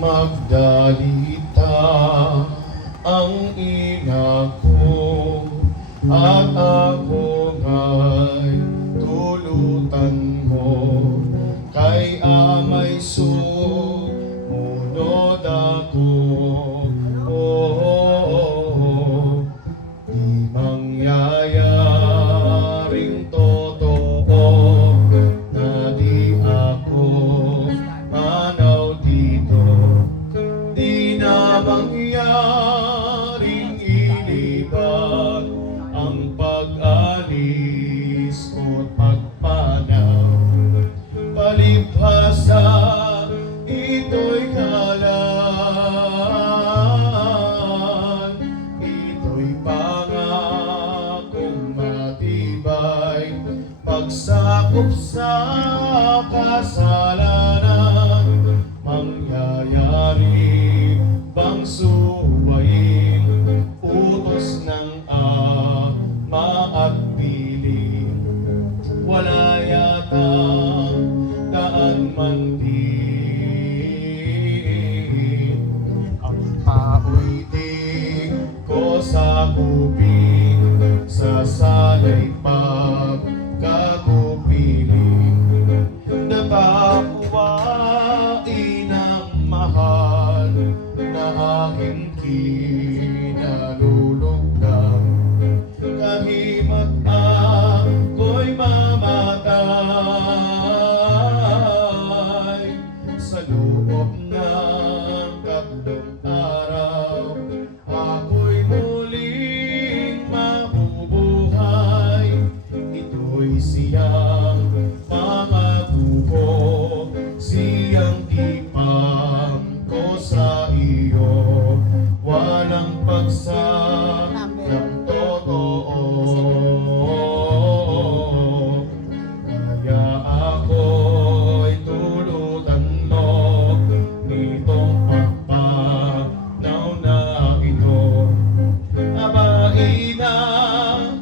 magdalita ang ina ko at ako nga'y tulutan mo kay amay sumunod ako. Di mangyayaring totoo na di ako manaw dito, di na mangyaring ilipat ang pag-alis ko't pagpanaw. Palibhasa ito'y kalan, ito'y pangakong matibay, pagsakop sa kasalanan. Mangyayari bang suwayin utos ng Ama at piling? Wala yatang daan man din ang paoy di ko sa kubing, sa salay pagkakupiling. Napapuwain ang mahal na aking kinalulugdan, kahimat ako'y mamatay sa loob ng 3 araw. Ako'y muling mabubuhay, ito'y siyang pangako ko, siyang tipang ko sa iyo. Walang pagsayang totoo, kaya ako'y tulutan mo nitong pagpanaw na ito. Abain na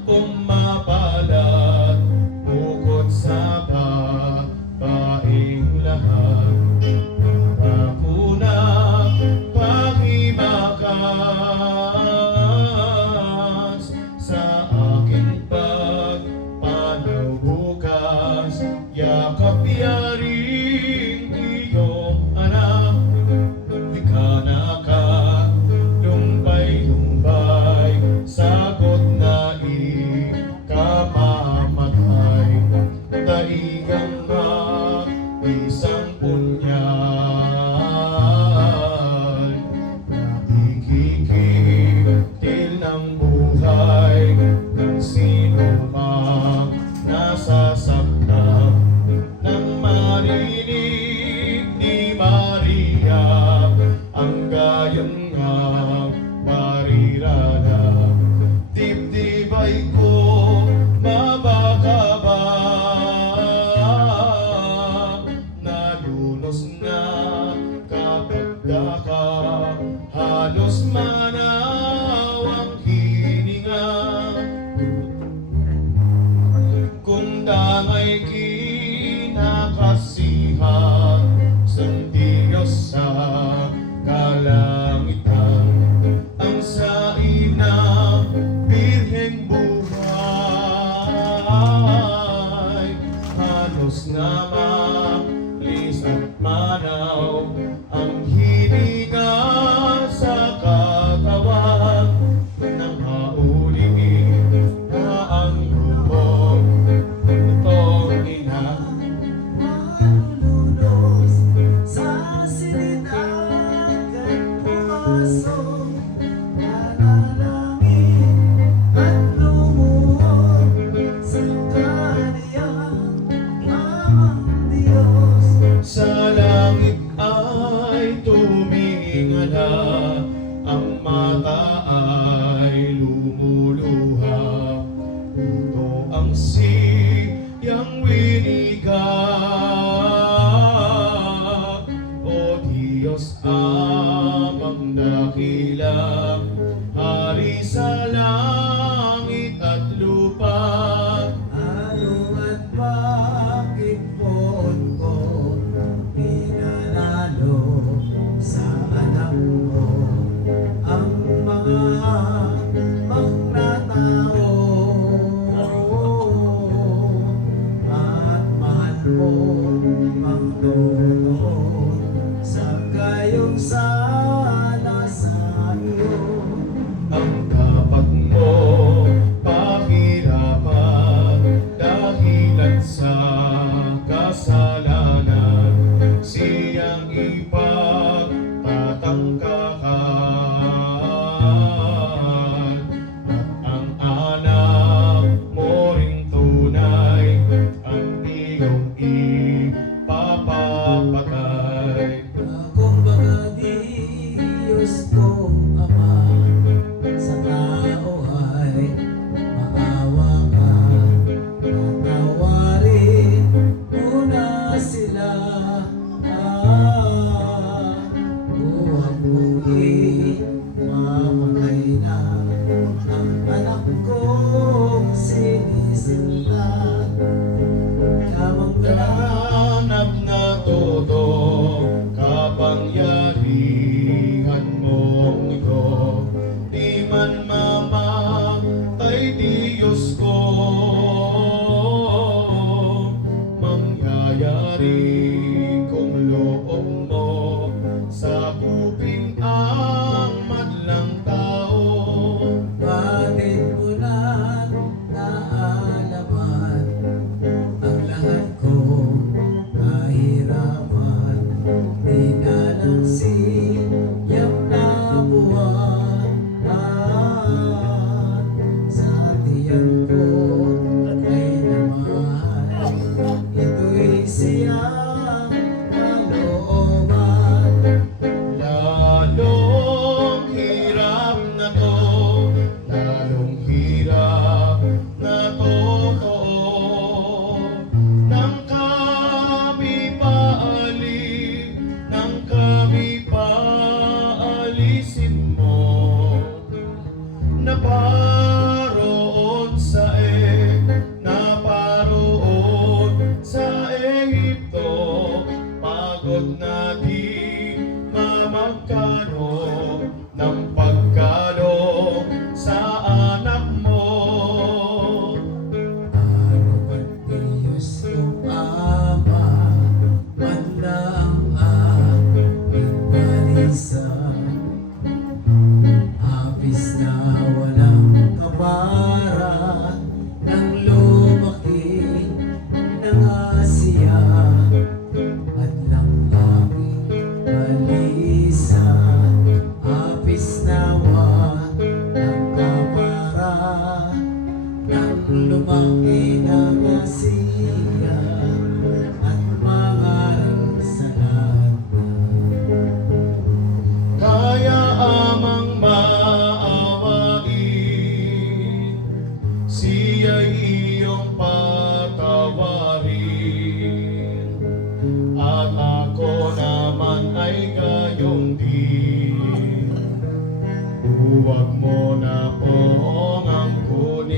pumapalat bukod sa babaeng lahat, para ko na paghimakas sa aking pagpanaw bukas. Yakap yaring iyong anak, bigana ka lumbay-lumbay, sagot na ikamamatay. Daigang isang punyal, ikikitil ng buhay ng sino mang nasasaktan. Nang marinig ni Maria ang gayang parirala, dibdibay ko mabakaba, nalunos na kapag ka, halos manaw ang hininga. Kung dangay kinakasihan sa Diyos sa kalangitan, ang sain ng Birheng buhay, halos na malis at manaw ang hininga sa katawan ng hauliin na ang lubog nitong ina. Malulunos sa silid at pumasok, nanalangin at lumuhod sa kaniyang amang Diyos. Sa langit ay tumingala, ang mata ay lumuluha. Ito ang siyang winiga, O Diyos amang dakila, Hari sa langit at lupa. Ano at bakit po ko pinanalo sa mo ang noon sa gayong sala sa iyo. Ang tapat mo, pahirapan, dahilan sa kasalanan, siyang ipagtatangkahan. At ang anak mo ring tunay, ang iyong ipapapatay. Kumbaga Diyos kong Ama, sa tao ay maawa ka. Patawarin mo na sila. Buhat mong imamatay na ang anak kong sinisinta. Lamang Ganap na todo, kapangyarihan mong ito, di man mamatay Diyos ko. Mangyayari kung loob mo, sakupin ang madlang tao. Bakit mo na naalaman ang lahat kong kahirapan? Di na lang siyang nabuhat sa tiyan ko ay naman. Ito'y siyang kalooban. Lalong hirap na to, lalong hirap na totoo. Nang kami paalisin mo, naparoon sa Ehipto, pagod na di mamagkano ng pagkalong sa anak mo. Ano ba't Diyos kong Ama, man lang aking balisan? Habis na walang kaparan nang lumaki ng Asya. At lang aking balisan, habis na walang kaparan nang lumaki ng Asya. At mangaral sa lahat Kaya amang maawain, siya'y iyong patawarin. At ako naman ay gayon din. Huwag mo na pong angkunin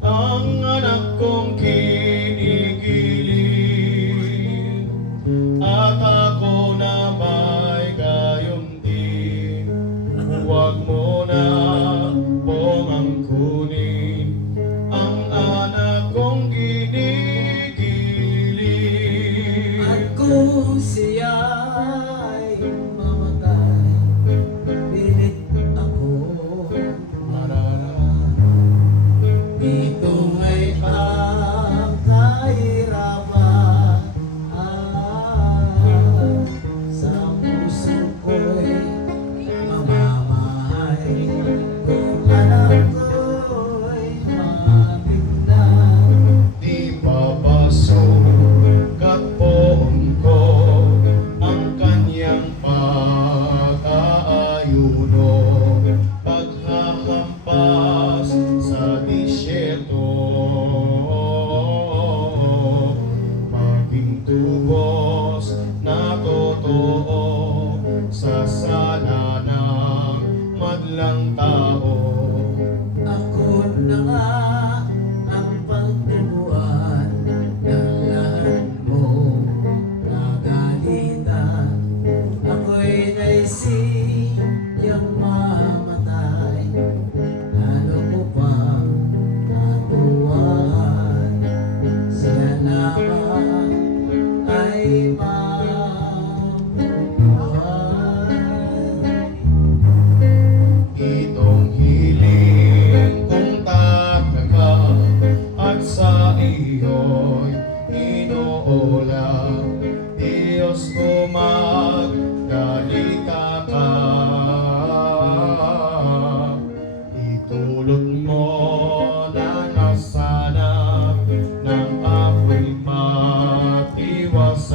ang anak kong kinikilig. At ako na may gayon din. Huwag mo na pong angkunin ang anak kong kinikilig. at kung siya'y mamatay, pilit ako mararanasan. Dito may kahirapan, sa puso ko'y mamamahay. Kung anak ko'y matignan, Di papasok at poon ko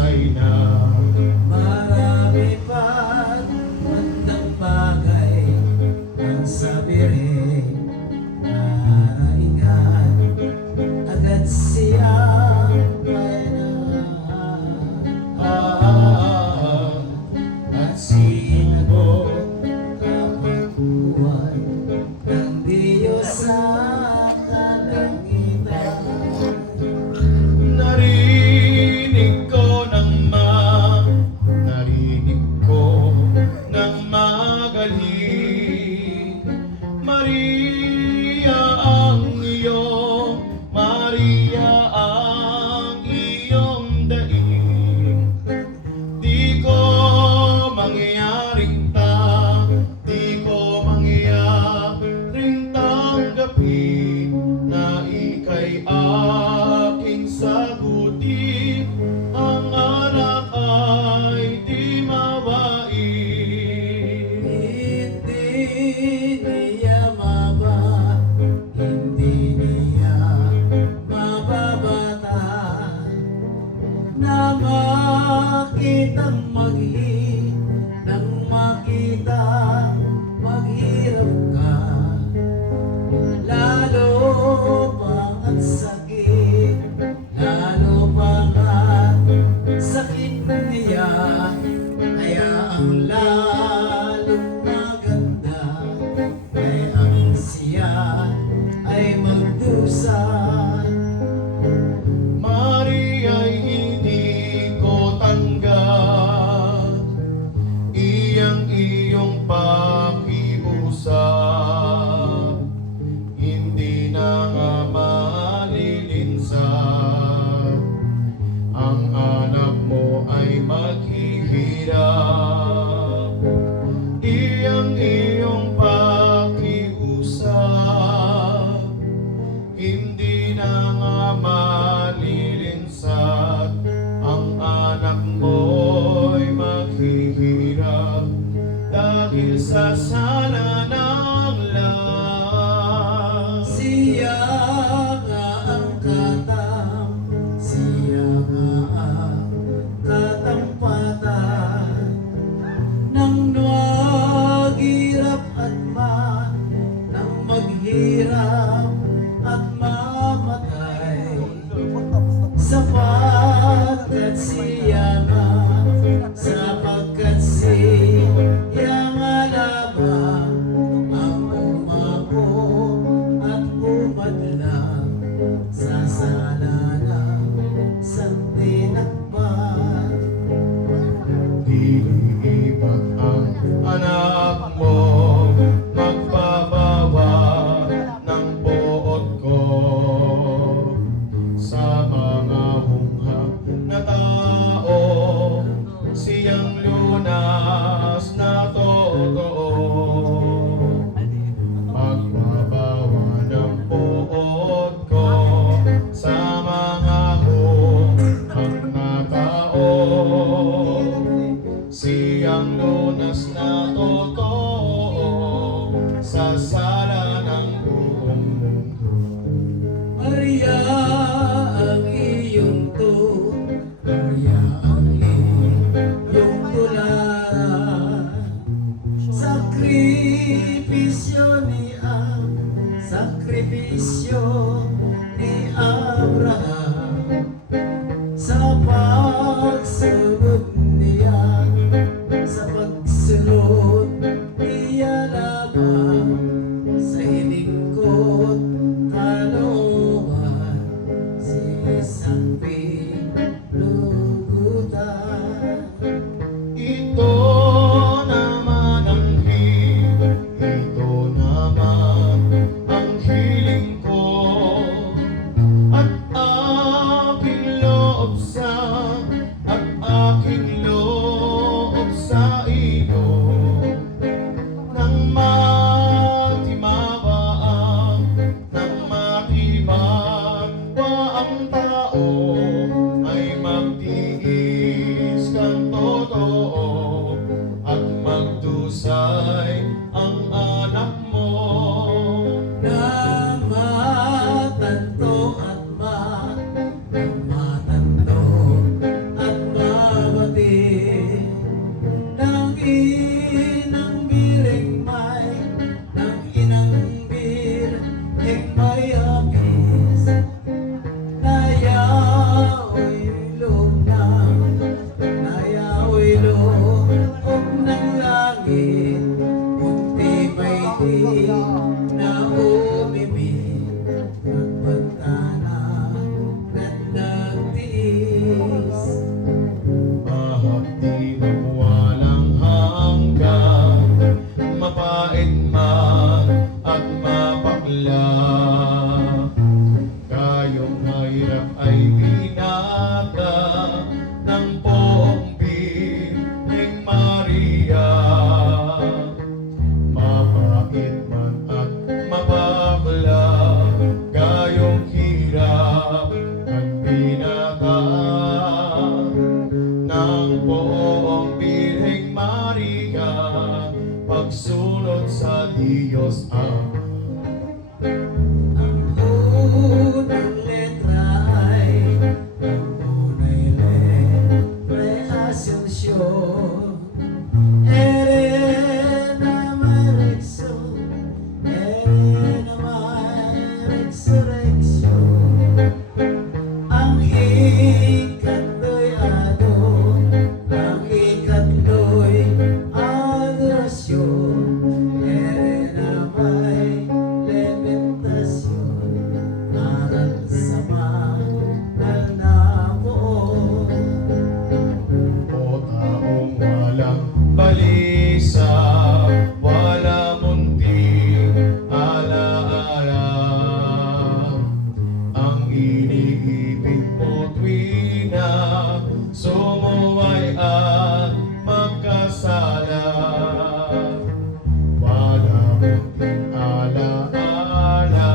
buhay na. Marami pang magandang bagay ang sabihin. Naraingan agad siyang at sinagot kapakuan ng Diyos sa kalangitan. Narinig ko ng magaling, Maria ang iyong daing. Di ko mangyaring tanggapin na ika'y aking sagutin. Ang anak ay di mawain. Hindi niya mababata na makitang maghirap ka. Lalo pang ang sakit, niya, kaya ang lalong maganda ay ang siya ay magdusa. Maria'y hindi ko tanggap iyong pakiusap. Hindi na nga malilinsad, ang anak mo ay maghihirap. Iyong pakiusap, hindi na nga malilinsad, ang anak mo'y maghihirap dahil sa sala ng lahat. Siya nga ang katampatan ng maghirap at mamatay, sapagkat siya nga lamang ang umako at umadlang sa sala ng santinakpan. Iniibag ang anak mo, magbabawa ng buot ko sa mga hunghang na tao. mata ng poong Birheng Maria, pagsunod sa Diyos Ama. Ang unang letra ay ang unay letra Asunsyon. Erena Marexo, Erena Resurrection. Ang ikatlo'y adon, ang ikatlo'y adorasyon. Erena may lementasyon, aral sa mahal na poon. O taong walang balisa, wala munting alaala, ang iniibig mo tuwing na sumuway at magkasala. Wala munting alaala,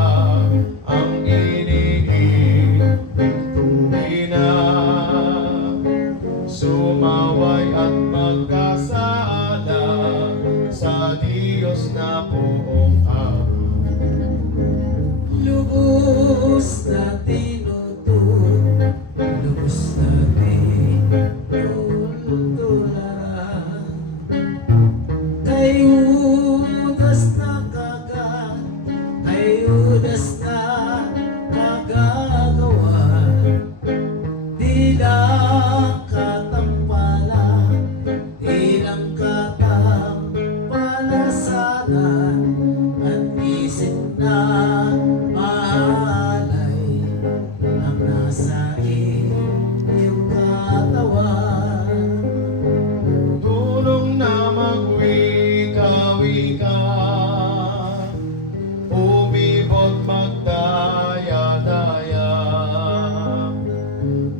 ang iniibig tuwing na sumaway at magkasala sa Diyos na poong Ama. Lubos na tinutulungan, lubos na tinutularan. Kay Judas na kagat, kay Judas na kagagawa. Di lang katampalan, di lang katampalasanan, at isip na mahalay ang nasa iyong katawan. Tulong na magwika-wika, umibot magdaya-daya,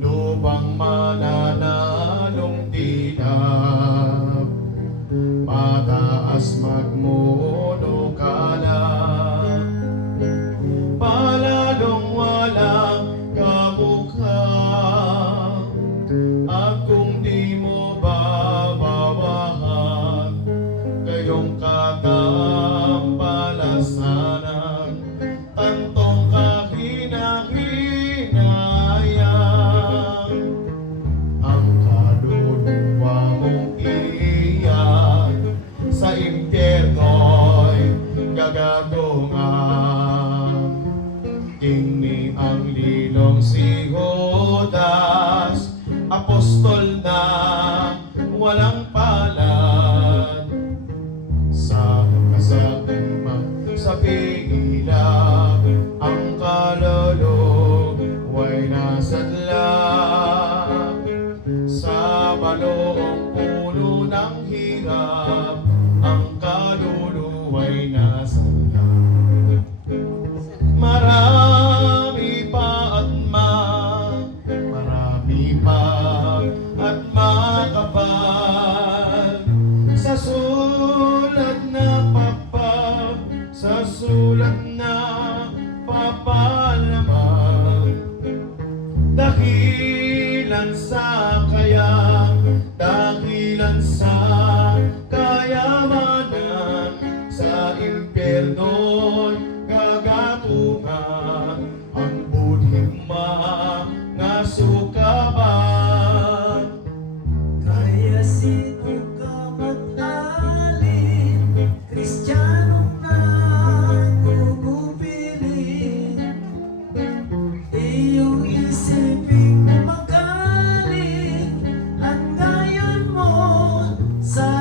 lupang mananalong tinap, mataas magmonokala, palalong walang kamukha. At kung di mo babawahan ngayong katampalasanan, tantong kahina-hinayang ang kaluluwa mong iyan sa impyerno'y gagatungan. Tingni ang lilong si Judas, apostol na walang palad, sa kasama sa pila ang kaluluwa'y nasadlak, sa baloong puno ng hirap ang kaluluwa'y nasadlak. Marami pa at makapal sa sulat na papalaman, dahilan sa kayamanan, sa impyerno'y gagatungan ang budhing mga sukaban. Kaya sino ka mag-alin, Kristiyanong nagugupilin, iyong isipin magaling at ngayon mo sa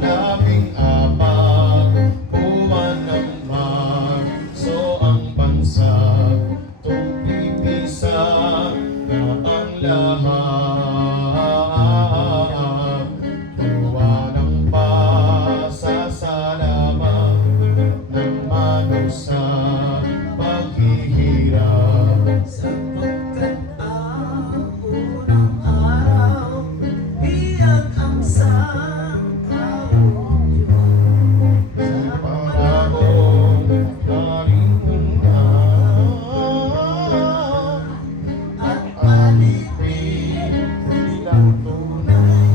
labing-apat buwan ng Marso ang bansa tumipisan na ang lahat. Tuwa ng pasasalamat ng manong sa paghihirap. Sapagkat ang unang araw, biyak ang sangkaudyuan. Sa Parang naringan at alipin, bilang tunay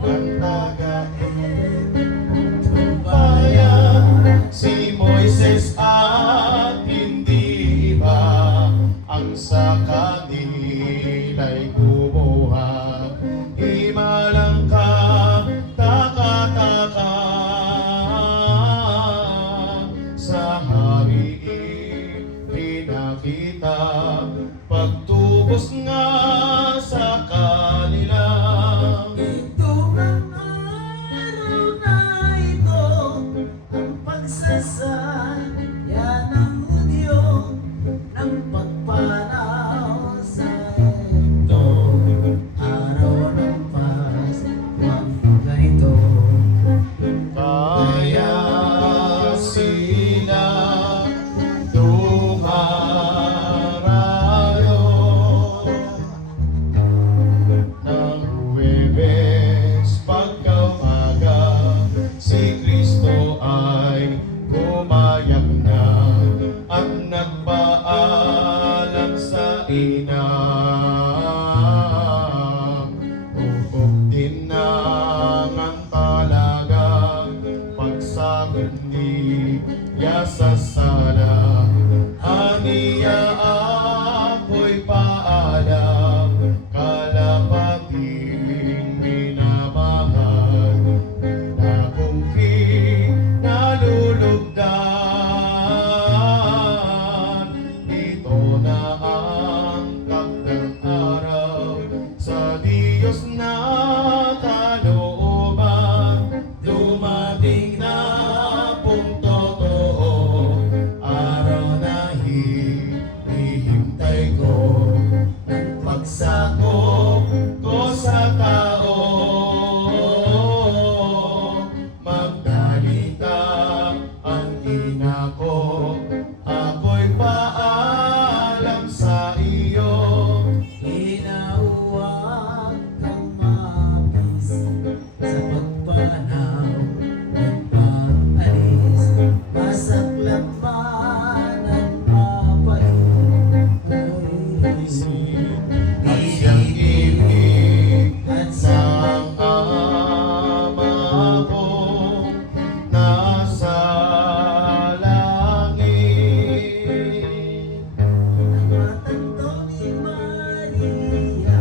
ang tagapagbayan. Si Moises at hindi ba ang sa kanila'y kumuha? Himalang ka, taka-taka sa hari pinakita pagtubos nga sa kanila. ito ang araw na ito, ang pagsasaya ng Hudyo, ng pagpanaw sa ito. Araw ng Paskuang ganito, Kaya sila dumarayo ng Huwebes pagkaumaga, si Kristo ay gumayap na at nagpaalam sa ina. Ukok din ng ang talaga pagsagod niya sa sala. Aniya ako'y paalam, kalapating minamahal, na kung kinalulugdan. Ito na ang takdang araw sa Diyos na kalooban. Dumating na pong totoo, araw na hinihintay ko, ng pagsakop ko sa tao. Magdalita ang ina ko, ako'y paalam sa iyo. hinauwag kang mabis sa pagpanaw ng pag-alis. Masaklaman at mapait, At siyang ibig at sa ng ama ko nasa langit. matanto ni Maria,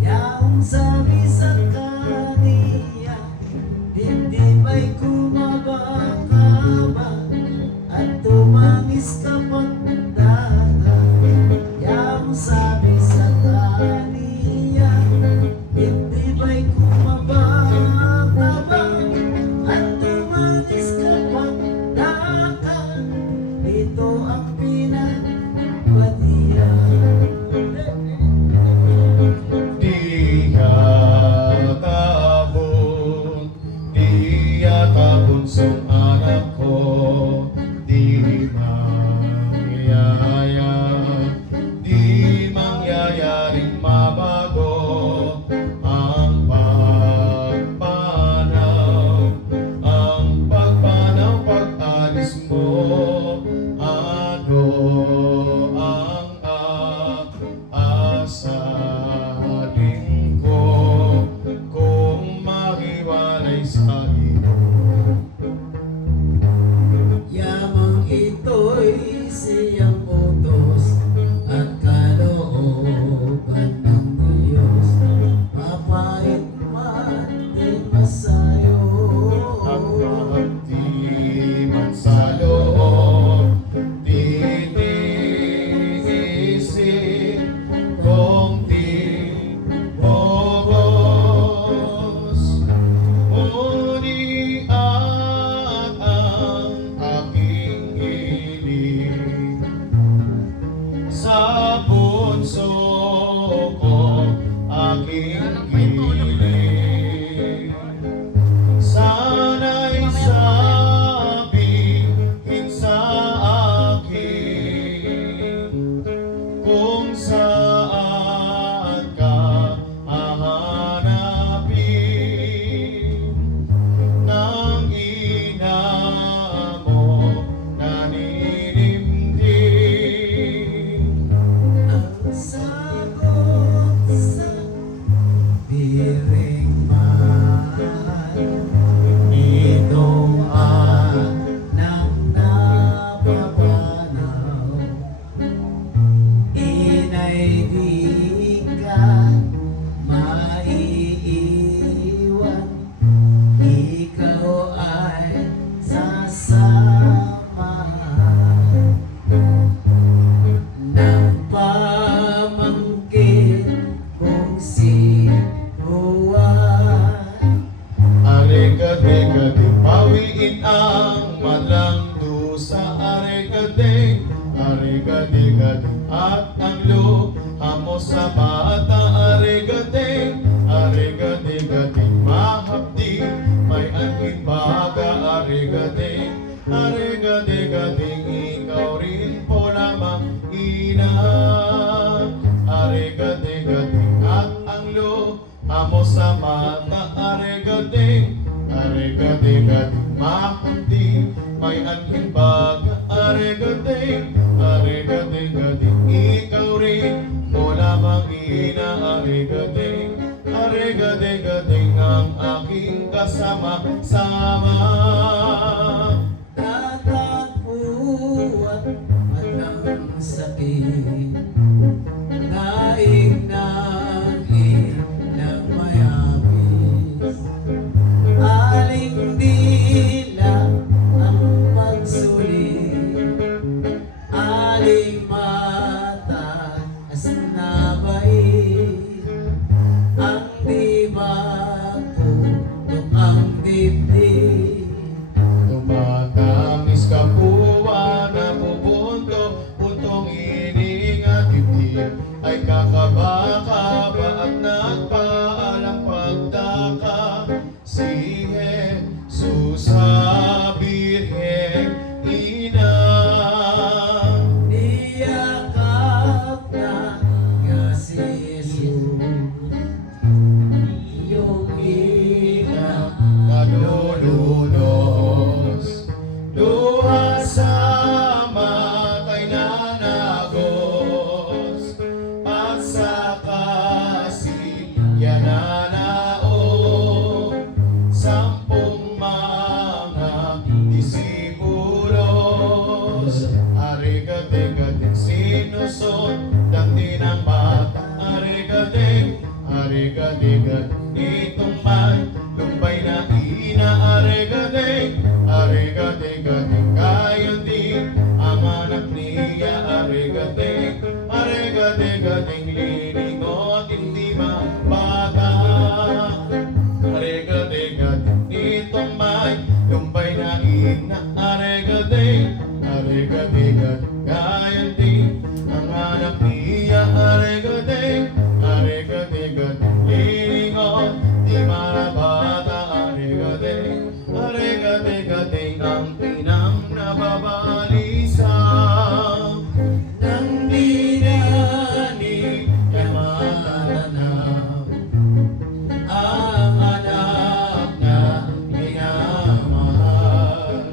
yaong sabi sa kaniya, hindi ba'y kumabakaba at tumangis ka pagdaga? Yaong sabi sa kaniya, hindi ba'y kumabakaba at tumangis ka pagdaga? Ito ang pinagpatiya. Di yatabon, di yatabon song anak ko, di mangyayaring mabago ang pagpanaw, pag-alis mo. Ano ang aasaling ko kung mahiwalay sa iyo? Yamang ito'y siyang utos at kalooban ng Diyos. Mapait man din masayo. Ang mahati man sa loob, titiisin kong di bobos. ikaw ay sasama ng pamangkin kong si Juan. Are-gade-gade, pawiin ang madlang dusa. Are-gade, are-gade-gade, at ang luha mo sa bata. Are-gade, are-gade-gade, mahapdi, may anhin baga. Are-gade, are-gade-gade, ikaw rin po lamang ina. Are-gade-gade, at ang luha mo sa mata. Are-gade, are-gade-gade, mahapdi, may anhin baga. Are-gade, are-gade-gade, ikaw rin po lamang ina. Are-gade, are-gade-gade, ang aking kasama-sama. Tatagpuan at ang sakit, naig-naging ng mayabis. Aling dila ang magsulit, aling mata as nabait. Ang dibag ko, ang dibdib. Tumatamis ka puwa na pupunto, puntong ining at dibdib ay kakaba-kaba at nagpaalang pagtaka. Si Jesus sa Birhen Ina. Niyakap na nga si Jesus, iyong ina. Nalulunos, luha sa matay na nagos, at sa kasiyananao, 10 mga disipulos. Are-gade-gade, sinusot, dati ng bata. Are-gade, are-gade-gade, itong may lumbay na ina. Are-gade, are-gade-gade, kayo din ang anak niya. Are-gade, are-gade-gade, liningot, hindi mabata. Are-gade-gade, itong may lumbay na ina. Are-gade, are-gade-gade, kayo din ang anak niya. Are-gade, are-gade-gade, liningot, di marabata. Are-gade, are-gade-gade, ang pinang nababalisa Nang dinani na matanaw ang anak na minamahal.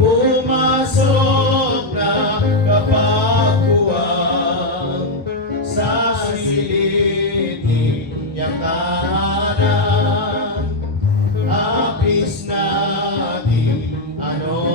Pumasok na kapakuwang sa silid niyang tahanan. Apis na di ano